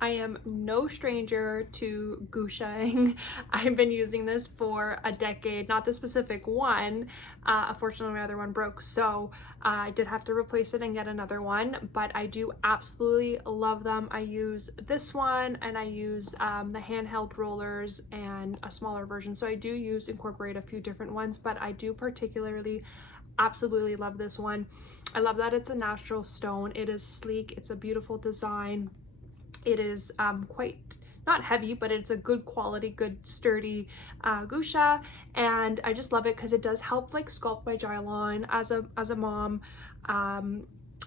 I am no stranger to Gua Shaing. I've been using this for a decade, not the specific one. Unfortunately, my other one broke, so I did have to replace it and get another one, but I do absolutely love them. I use this one and I use the handheld rollers and a smaller version, so I do incorporate a few different ones, but I do particularly absolutely love this one. I love that it's a natural stone. It is sleek, it's a beautiful design. It is quite not heavy, but it's a good quality, good sturdy Gua Sha, and I just love it because it does help like sculpt my jawline as a mom.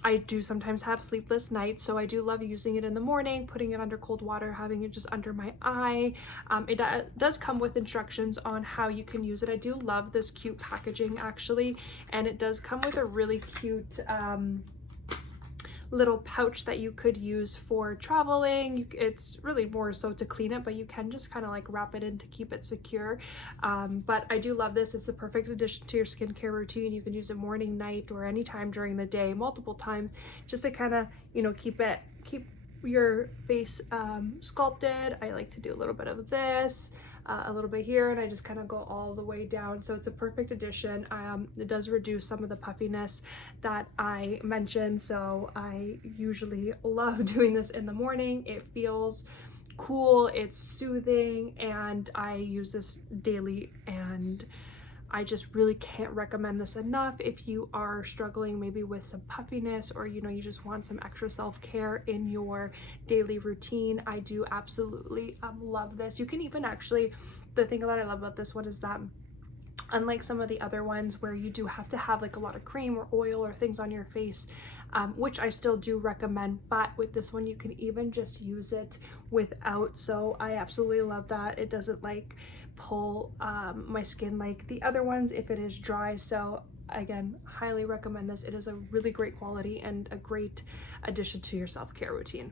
I do sometimes have sleepless nights, so I do love using it in the morning, putting it under cold water, having it just under my eye. It does come with instructions on how you can use it. I do love this cute packaging actually, and it does come with a really cute little pouch that you could use for traveling. It's really more so to clean it, but you can just kind of like wrap it in to keep it secure. But I do love this. It's the perfect addition to your skincare routine. You can use it morning, night, or anytime during the day, multiple times, just to kind of, you know, keep your face sculpted. I like to do a little bit of this, a little bit here, and I just kind of go all the way down. So it's a perfect addition. It does reduce some of the puffiness that I mentioned, so I usually love doing this in the morning. It feels cool, it's soothing, and I use this daily, and I just really can't recommend this enough if you are struggling maybe with some puffiness, or you know, you just want some extra self-care in your daily routine. I do absolutely love this. You can even actually, the thing that I love about this one is that unlike some of the other ones where you do have to have like a lot of cream or oil or things on your face, which I still do recommend, but with this one you can even just use it without. So I absolutely love that. It doesn't like pull my skin like the other ones if it is dry. So again, highly recommend this. It is a really great quality and a great addition to your self-care routine.